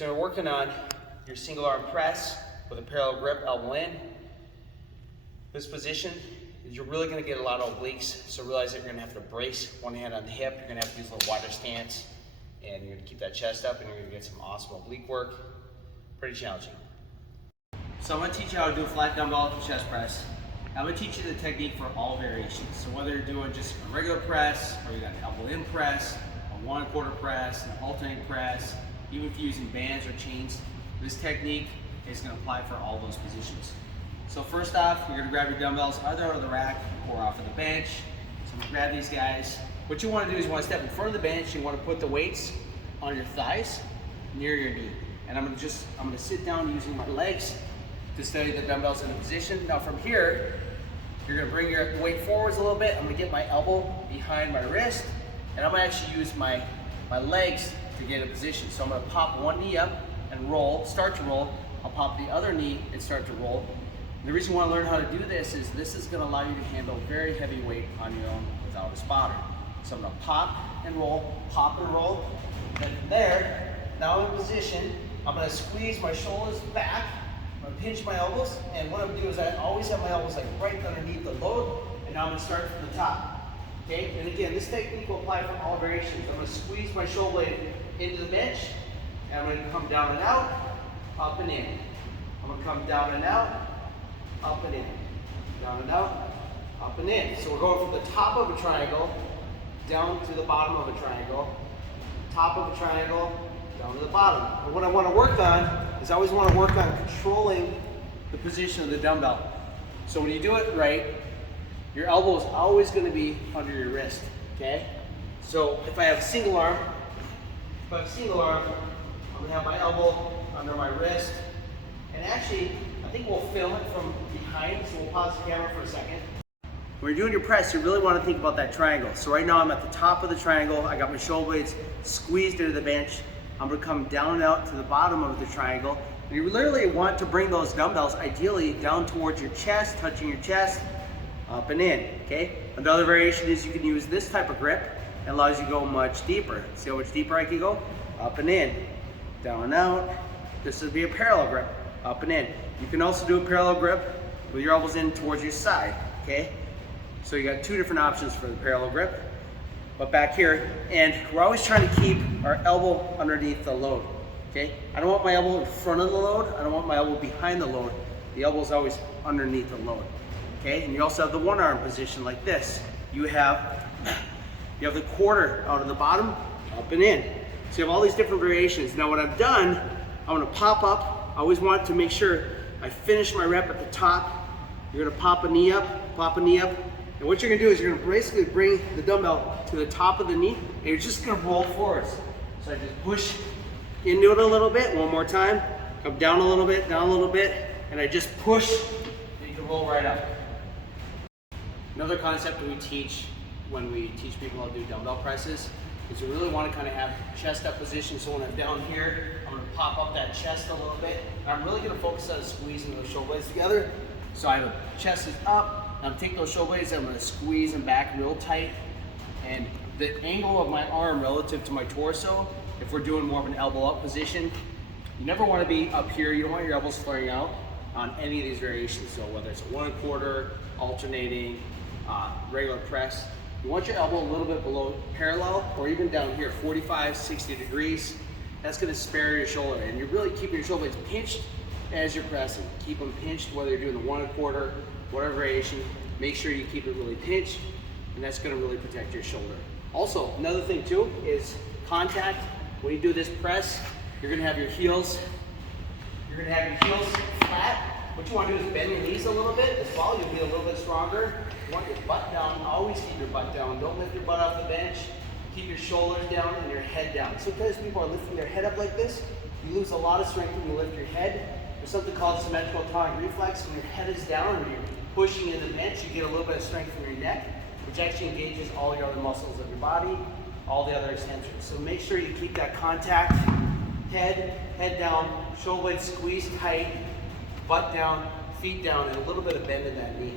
So we're working on your single arm press with a parallel grip, elbow in. This position, you're really going to get a lot of obliques, so realize that you're going to have to brace one hand on the hip. You're going to have to use a little wider stance, and you're going to keep that chest up, and you're going to get some awesome oblique work. Pretty challenging. So I'm going to teach you how to do a flat dumbbell chest press. I'm going to teach you the technique for all variations. So whether you're doing just a regular press, or you got an elbow in press, a 1/4 press, an alternating press, even if you're using bands or chains, this technique is going to apply for all those positions. So first off, you're going to grab your dumbbells either out of the rack or off of the bench. So I'm going to grab these guys. What you want to do is you want to step in front of the bench. You want to put the weights on your thighs near your knee. And I'm going to sit down using my legs to steady the dumbbells in a position. Now from here, you're going to bring your weight forwards a little bit. I'm going to get my elbow behind my wrist, and I'm going to actually use my legs to get in position. So I'm going to pop one knee up and roll, start to roll. I'll pop the other knee and start to roll. And the reason you want to learn how to do this is going to allow you to handle very heavy weight on your own without a spotter. So I'm going to pop and roll, Then from there, now I'm in position, I'm going to squeeze my shoulders back. I'm going to pinch my elbows, and what I'm going to do is I always have my elbows like right underneath the load, and now I'm going to start from the top. Okay, and again, this technique will apply for all variations. I'm going to squeeze my shoulder blade into the bench, and I'm going to come down and out, up and in. I'm going to come down and out, up and in. Down and out, up and in. So we're going from the top of a triangle down to the bottom of a triangle, top of a triangle, down to the bottom. And what I want to work on is I always want to work on controlling the position of the dumbbell. So when you do it right, your elbow is always going to be under your wrist, okay? So if I have a single arm, I'm going to have my elbow under my wrist. And actually, I think we'll film it from behind, so we'll pause the camera for a second. When you're doing your press, you really want to think about that triangle. So right now I'm at the top of the triangle. I got my shoulder blades squeezed into the bench. I'm going to come down and out to the bottom of the triangle. And you literally want to bring those dumbbells ideally down towards your chest, touching your chest, up and in, okay? Another variation is you can use this type of grip. It allows you to go much deeper. See how much deeper I can go? Up and in, down and out. This would be a parallel grip, up and in. You can also do a parallel grip with your elbows in towards your side, okay? So you got two different options for the parallel grip. But back here, and we're always trying to keep our elbow underneath the load, okay? I don't want my elbow in front of the load. I don't want my elbow behind the load. The elbow is always underneath the load, okay? And you also have the one arm position like this. You have the quarter out of the bottom, up and in. So you have all these different variations. Now what I've done, I'm gonna pop up. I always want to make sure I finish my rep at the top. You're gonna pop a knee up, and what you're gonna do is you're gonna basically bring the dumbbell to the top of the knee, and you're just gonna roll forwards. So I just push into it a little bit, one more time, come down a little bit, and I just push, and you can roll right up. Another concept that we teach when we teach people how to do dumbbell presses is you really want to kind of have chest up position. So when I'm down here, I'm going to pop up that chest a little bit. And I'm really going to focus on squeezing those shoulder blades together. So I have chest is up. I'm taking those shoulder blades, I'm going to squeeze them back real tight. And the angle of my arm relative to my torso, if we're doing more of an elbow up position, you never want to be up here. You don't want your elbows flaring out on any of these variations. So whether it's a 1/4, alternating, regular press, you want your elbow a little bit below parallel, or even down here, 45, 60 degrees. That's going to spare your shoulder, and you're really keeping your shoulder blades pinched as you're pressing. Keep them pinched, whether you're doing the 1/4, whatever variation. Make sure you keep it really pinched, and that's going to really protect your shoulder. Also, another thing too is contact. When you do this press, you're going to have your heels. Flat. What you want to do is bend your knees a little bit as well. You'll be a little bit stronger. You want your butt down. Always keep your butt down. Don't lift your butt off the bench. Keep your shoulders down and your head down. Sometimes people are lifting their head up like this. You lose a lot of strength when you lift your head. There's something called symmetrical towing reflex. When your head is down and you're pushing in the bench, you get a little bit of strength from your neck, which actually engages all your other muscles of your body, all the other extensions. So make sure you keep that contact. Head down, shoulder blades squeezed tight, butt down, feet down, and a little bit of bend in that knee.